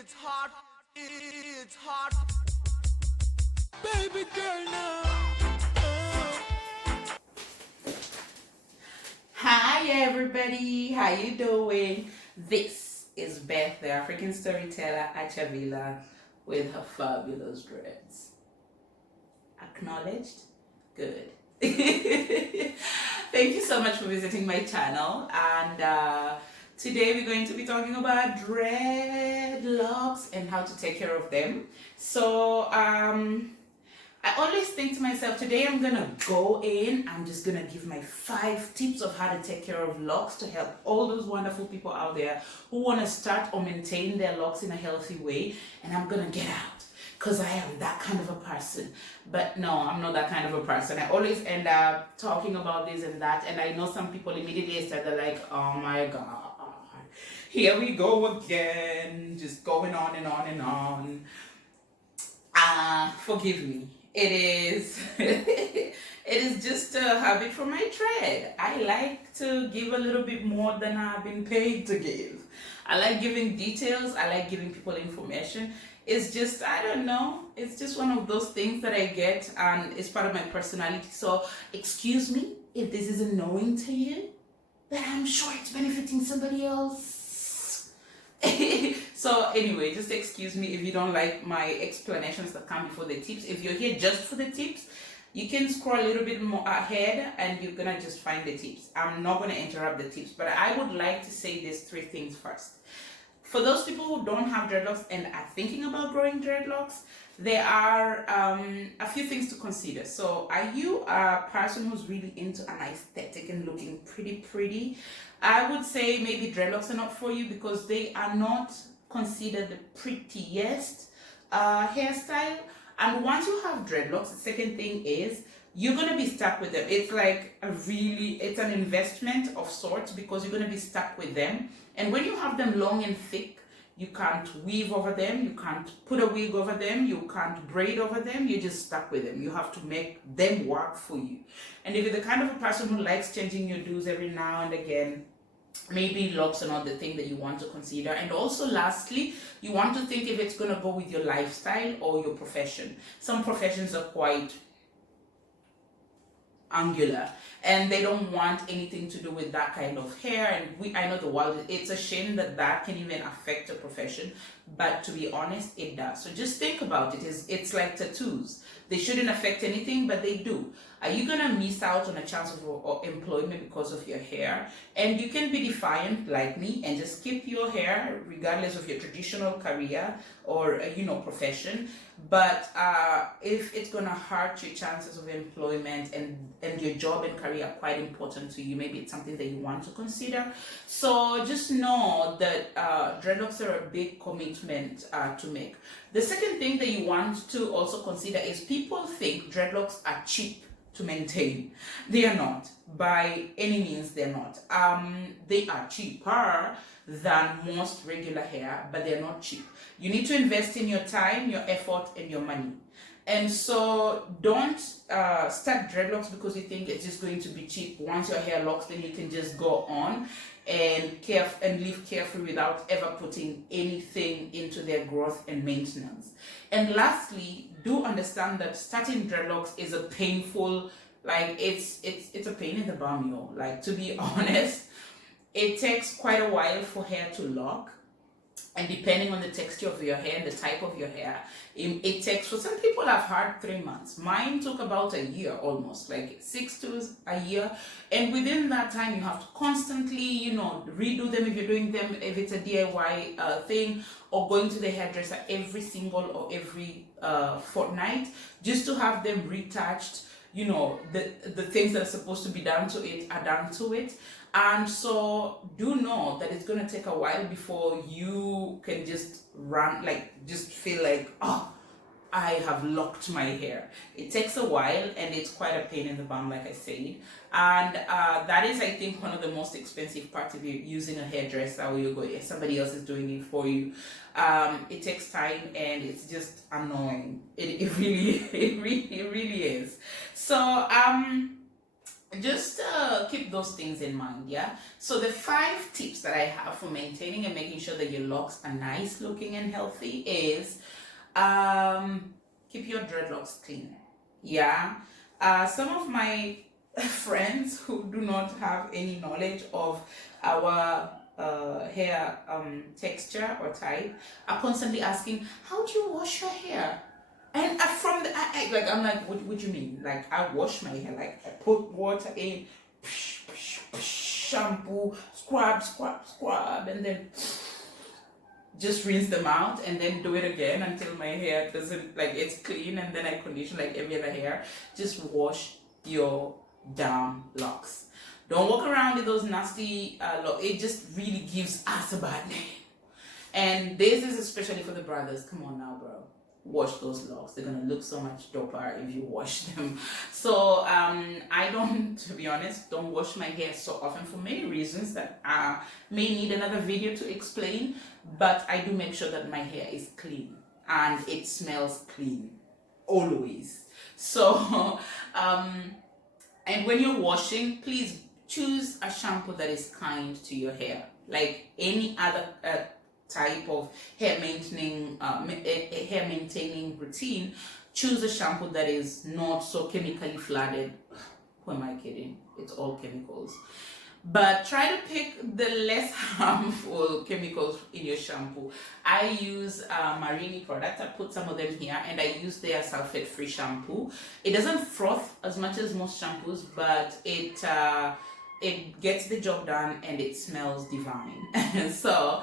It's hot. It's hot. Baby girl now. Hi everybody, how you doing? This is Beth, the African storyteller Atiavila, with her fabulous dreads. Acknowledged? Good. Thank you so much for visiting my channel, and today we're going to be talking about dreadlocks and how to take care of them. So I always think to myself, today I'm gonna go in, I'm just gonna give my 5 tips of how to take care of locks to help all those wonderful people out there who wanna start or maintain their locks in a healthy way, and I'm gonna get out, because I am that kind of a person. But no, I'm not that kind of a person. I always end up talking about this and that, and I know some people immediately start, they're like, oh my God, here we go again, just going on and on and on. Forgive me. It is it is just a habit for my trade. I like to give a little bit more than I've been paid to give. I like giving details. I like giving people information. It's just, I don't know, it's just one of those things that I get, and it's part of my personality. So excuse me if this is annoying to you, but I'm sure it's benefiting somebody else. So anyway, just excuse me if you don't like my explanations that come before the tips. If you're here just for the tips, you can scroll a little bit more ahead and you're gonna just find the tips. I'm not gonna interrupt the tips, but I would like to say these 3 things first. For those people who don't have dreadlocks and are thinking about growing dreadlocks, there are a few things to consider. So are you a person who's really into an aesthetic and looking pretty? I would say maybe dreadlocks are not for you, because they are not considered the prettiest hairstyle. And once you have dreadlocks, the second thing is you're going to be stuck with them. It's like it's an investment of sorts, because you're going to be stuck with them. And when you have them long and thick, you can't weave over them, you can't put a wig over them, you can't braid over them, you're just stuck with them. You have to make them work for you. And if you're the kind of a person who likes changing your do's every now and again, maybe locks are not the thing that you want to consider. And also lastly, you want to think if it's going to go with your lifestyle or your profession. Some professions are quite angular and they don't want anything to do with that kind of hair, and I know the world, it's a shame that can even affect a profession, but to be honest, it does. So just think about it. It's like tattoos. They shouldn't affect anything, but they do. Are you gonna miss out on a chance of employment because of your hair? And you can be defiant like me and just keep your hair regardless of your traditional career or profession. But if it's gonna hurt your chances of employment, and your job and career are quite important to you, maybe it's something that you want to consider. So just know that dreadlocks are a big commitment to make. The second thing that you want to also consider is, people think dreadlocks are cheap to maintain. They are not. By any means, they're not. They are cheaper than most regular hair, but they're not cheap. You need to invest in your time, your effort, and your money. And so don't start dreadlocks because you think it's just going to be cheap. Once your hair locks, then you can just go on and live carefree without ever putting anything into their growth and maintenance. And lastly, do understand that starting dreadlocks is a painful, it's a pain in the bum, yo. Like, to be honest, it takes quite a while for hair to lock. And depending on the texture of your hair and the type of your hair, it takes, for some people I've had 3 months. Mine took about a year, almost, like 6 to a year. And within that time, you have to constantly, redo them if you're doing them, if it's a DIY thing, or going to the hairdresser every fortnight, just to have them retouched. The things that are supposed to be done to it are done to it. And so do know that it's going to take a while before you can just just feel like, oh, I have locked my hair. It takes a while, and it's quite a pain in the bum, like I said. And that is, I think, one of the most expensive parts of you using a hairdresser, or somebody else is doing it for you. It takes time, and it's just annoying. It really is. So just keep those things in mind. Yeah, so the 5 tips that I have for maintaining and making sure that your locks are nice looking and healthy is keep your dreadlocks clean. Yeah, some of my friends who do not have any knowledge of our hair texture or type are constantly asking, how do you wash your hair? And like, I'm like, what do you mean? Like, I wash my hair, like I put water in, shampoo, scrub, and then just rinse them out, and then do it again until my hair doesn't, like, it's clean, and then I condition like every other hair. Just wash your damn locks. Don't walk around with those nasty locks. It just really gives us a bad name. And this is especially for the brothers. Come on now, bro. Wash those locks. They're gonna look so much doper if you wash them. So I don't, to be honest, don't wash my hair so often for many reasons that may need another video to explain. But I do make sure that my hair is clean and it smells clean always. So and when you're washing, please choose a shampoo that is kind to your hair. Like any other type of hair maintaining routine, choose a shampoo that is not so chemically flooded. Who am I kidding? It's all chemicals. But try to pick the less harmful chemicals in your shampoo. I use Marini products. I put some of them here, and I use their sulfate-free shampoo. It doesn't froth as much as most shampoos, but it gets the job done, and it smells divine. So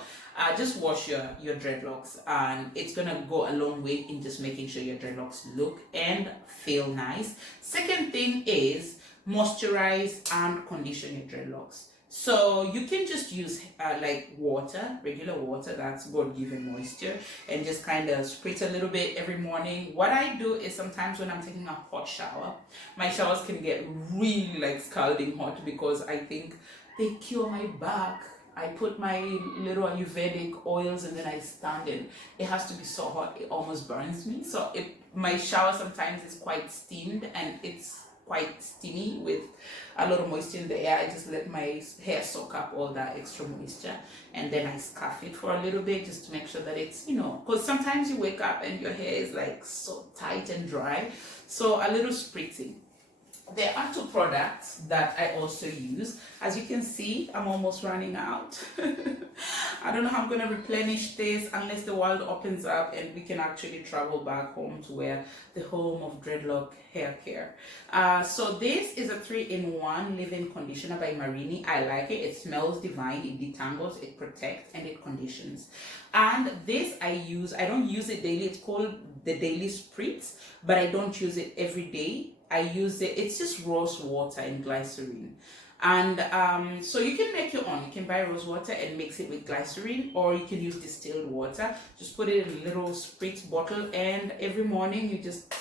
just wash your dreadlocks, and it's gonna go a long way in just making sure your dreadlocks look and feel nice. Second thing is moisturize and condition your dreadlocks. So you can just use like water, regular water, that's God-given moisture, and just kind of spritz a little bit every morning. What I do is sometimes when I'm taking a hot shower, my showers can get really like scalding hot because I think they cure my back. I put my little Ayurvedic oils and then I stand in. It has to be so hot, it almost burns me. So my shower sometimes is quite steamed, and it's quite steamy with a lot of moisture in the air. I just let my hair soak up all that extra moisture, and then I scarf it for a little bit just to make sure that it's, because sometimes you wake up and your hair is like so tight and dry. So a little spritzing. There are 2 products that I also use. As you can see, I'm almost running out. I don't know how I'm going to replenish this unless the world opens up and we can actually travel back home to where the home of dreadlock hair care. So this is a 3-in-1 leave-in conditioner by Marini. I like it. It smells divine. It detangles, it protects, and it conditions. And this I don't use it daily. It's called the Daily Spritz, but I don't use it every day. I use it's just rose water and glycerin. And so you can make your own. You can buy rose water and mix it with glycerin, or you can use distilled water. Just put it in a little spritz bottle, and every morning you just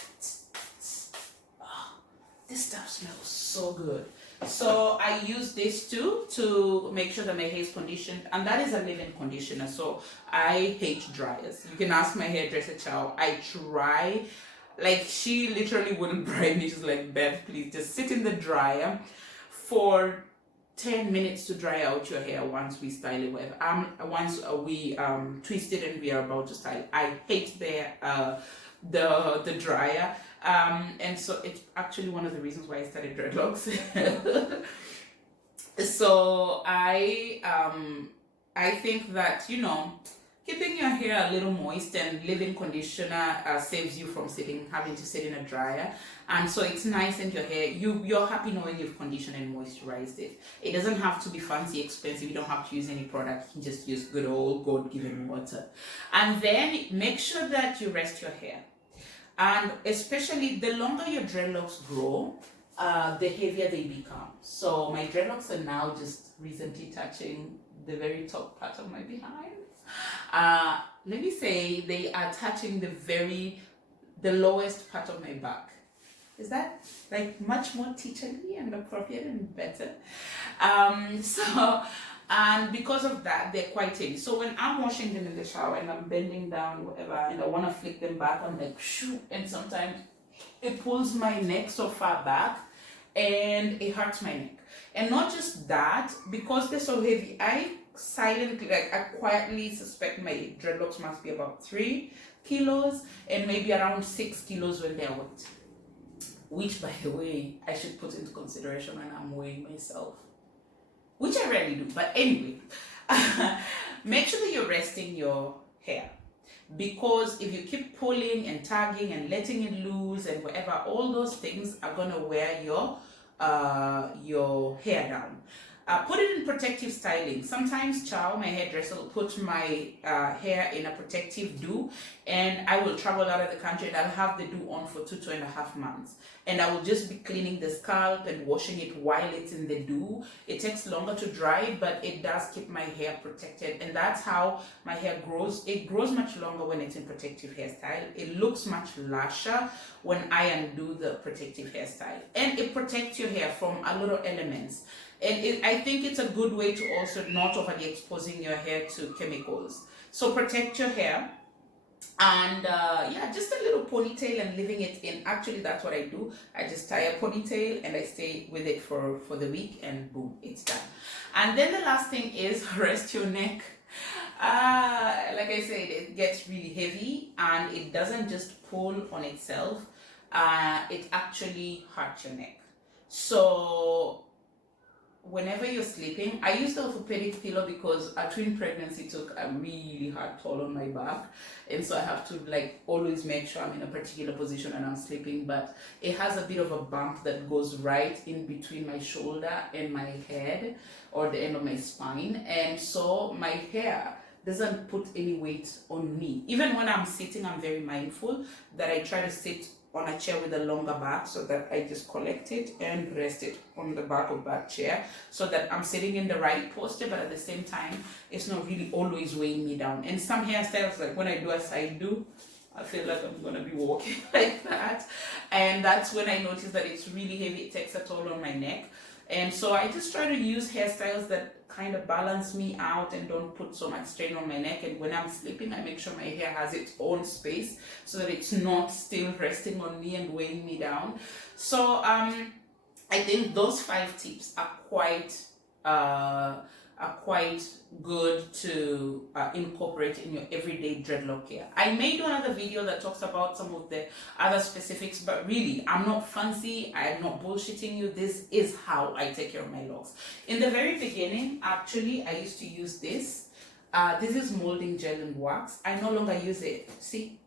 this stuff smells so good. So I use this too to make sure that my hair is conditioned, and that is a leave-in conditioner. So I hate dryers. You can ask my hairdresser Chow. I try. Like, she literally wouldn't bribe me. She's like, Beth, please just sit in the dryer for 10 minutes to dry out your hair once we style it with. Once we twist it and we are about to style. I hate the dryer. And so it's actually one of the reasons why I started dreadlocks. So I think that, keeping your hair a little moist and leave-in conditioner saves you from having to sit in a dryer. And so it's nice, and your hair, you're happy knowing you've conditioned and moisturized it. It doesn't have to be fancy, expensive. You don't have to use any product. You can just use good old God-given water. And then make sure that you rest your hair. And especially the longer your dreadlocks grow, the heavier they become. So my dreadlocks are now just recently touching the very top part of my behind. Let me say they are touching the lowest part of my back. Is that like much more teacherly and appropriate and better? And because of that, they're quite heavy. So when I'm washing them in the shower and I'm bending down, whatever, and I want to flick them back, I'm like, shoo, and sometimes it pulls my neck so far back and it hurts my neck. And not just that, because they're so heavy, I quietly suspect my dreadlocks must be about 3 kilos and maybe around 6 kilos when they're wet. Which, by the way, I should put into consideration when I'm weighing myself, which I rarely do. But anyway, make sure that you're resting your hair, because if you keep pulling and tugging and letting it loose and whatever, all those things are gonna wear your hair down. Put it in protective styling. Sometimes my hairdresser, will put my hair in a protective do, and I will travel out of the country and I'll have the do on for 2.5 months. And I will just be cleaning the scalp and washing it while it's in the do. It takes longer to dry, but it does keep my hair protected. And that's how my hair grows. It grows much longer when it's in protective hairstyle. It looks much lusher when I undo the protective hairstyle. And it protects your hair from a lot of elements. And I think it's a good way to also not overly exposing your hair to chemicals. So protect your hair. And just a little ponytail and leaving it in. Actually, that's what I do. I just tie a ponytail and I stay with it for the week, and boom, it's done. And then the last thing is rest your neck. Like I said, it gets really heavy and it doesn't just pull on itself. It actually hurts your neck. So whenever you're sleeping, I use the orthopedic pillow because a twin pregnancy took a really hard toll on my back, and so I have to always make sure I'm in a particular position when I'm sleeping. But it has a bit of a bump that goes right in between my shoulder and my head, or the end of my spine, and so my hair doesn't put any weight on me. Even when I'm sitting, I'm very mindful that I try to sit on a chair with a longer back, so that I just collect it and rest it on the back of that chair, so that I'm sitting in the right posture, but at the same time, it's not really always weighing me down. And some hairstyles, like when I do a side do, I feel like I'm gonna be walking like that. And that's when I notice that it's really heavy, it takes a toll on my neck. And so I just try to use hairstyles that kind of balance me out and don't put so much strain on my neck. And when I'm sleeping, I make sure my hair has its own space so that it's not still resting on me and weighing me down. So I think those 5 tips are quite good to incorporate in your everyday dreadlock care. I may do another video that talks about some of the other specifics, but really, I'm not fancy, I am not bullshitting you. This is how I take care of my locks. In the very beginning, actually, I used to use this. This is molding gel and wax. I no longer use it. See?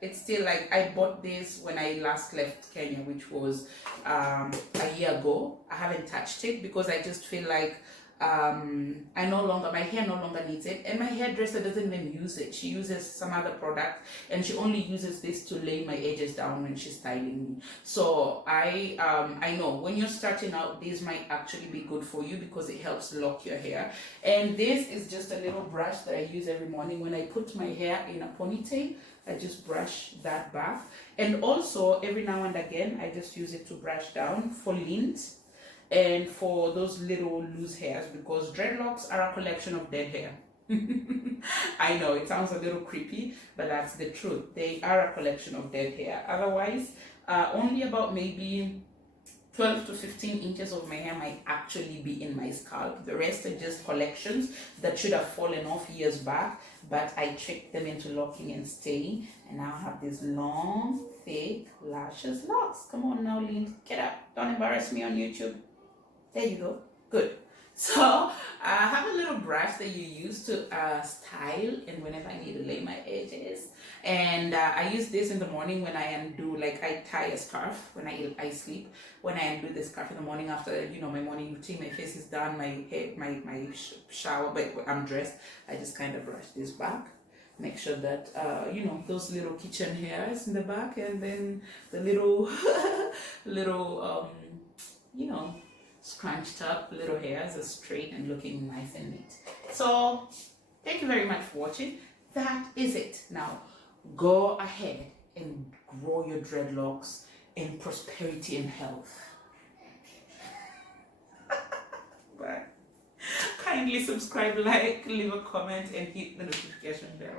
It's still I bought this when I last left Kenya, which was a year ago. I haven't touched it because I just feel like my hair no longer needs it, and my hairdresser doesn't even use it. She uses some other product, and she only uses this to lay my edges down when she's styling me. So I know when you're starting out, this might actually be good for you because it helps lock your hair. And this is just a little brush that I use every morning when I put my hair in a ponytail. I just brush that back, and also every now and again I just use it to brush down for lint and for those little loose hairs, because dreadlocks are a collection of dead hair. I know it sounds a little creepy, but that's the truth. They are a collection of dead hair. Otherwise, only about maybe 12 to 15 inches of my hair might actually be in my scalp. The rest are just collections that should have fallen off years back, but I tricked them into locking and staying, and now I have these long, thick, luscious locks. Come on now, Lynn, get up. Don't embarrass me on YouTube. There you go. Good. So have a little brush that you use to style, and whenever I need to lay my edges. And I use this in the morning when I undo, I tie a scarf when I sleep. When I undo the scarf in the morning after, my morning routine, my face is done, my head, my shower, but I'm dressed, I just kind of brush this back. Make sure that, those little kitchen hairs in the back, and then the little, scrunched up little hairs are straight and looking nice and neat. So thank you very much for watching. That is it. Now go ahead and grow your dreadlocks in prosperity and health. Bye. Kindly subscribe, leave a comment, and hit the notification bell.